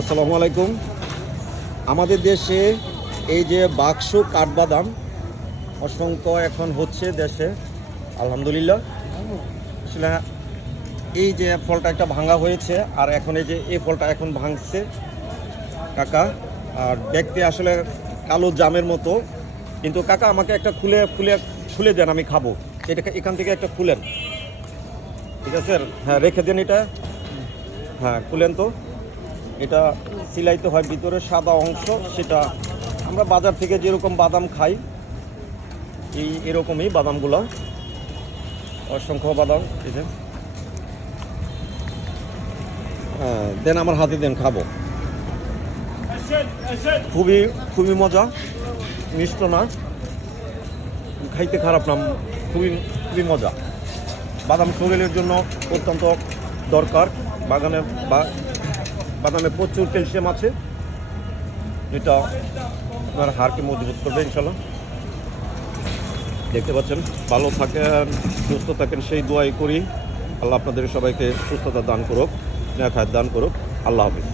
আসসালামু আলাইকুম। আমাদের দেশে এই যে বাক্স কাঠবাদাম অসংখ্য এখন হচ্ছে দেশে, আলহামদুলিল্লাহ। আসলে এই যে ফলটা একটা ভাঙা হয়েছে, আর এখন এই ফলটা এখন ভাঙছে কাকা। আর দেখতে আসলে কালো জামের মতো, কিন্তু কাকা আমাকে একটা খুলে দেন, আমি খাবো। এটাকে এখান থেকে একটা খুলেন, ঠিক আছে? হ্যাঁ, রেখে দেন এটা। হ্যাঁ, খুলেন তো। এটা সিলাইতে হয়, ভিতরে সাদা অংশ, সেটা আমরা বাজার থেকে যেরকম বাদাম খাই এরকমই বাদামগুলো, অসংখ্য বাদাম। এই যে হ্যাঁ, দেন আমার হাতে দেন, খাবো। খুবই খুবই মজা, মিষ্ট না, খাইতে খারাপ না, খুবই খুবই মজা। বাদাম শরীরের জন্য অত্যন্ত দরকার। বাদামে প্রচুর ক্যালসিয়াম আছে, এটা আপনার হাড়কে মজবুত করবে ইনশাল্লাহ। দেখতে পাচ্ছেন, ভালো থাকেন, সুস্থ থাকেন, সেই দোয়াই করি। আল্লাহ আপনাদের সবাইকে সুস্থতা দান করুক, নেক হায়াত দান করুক। আল্লাহ হাফিজ।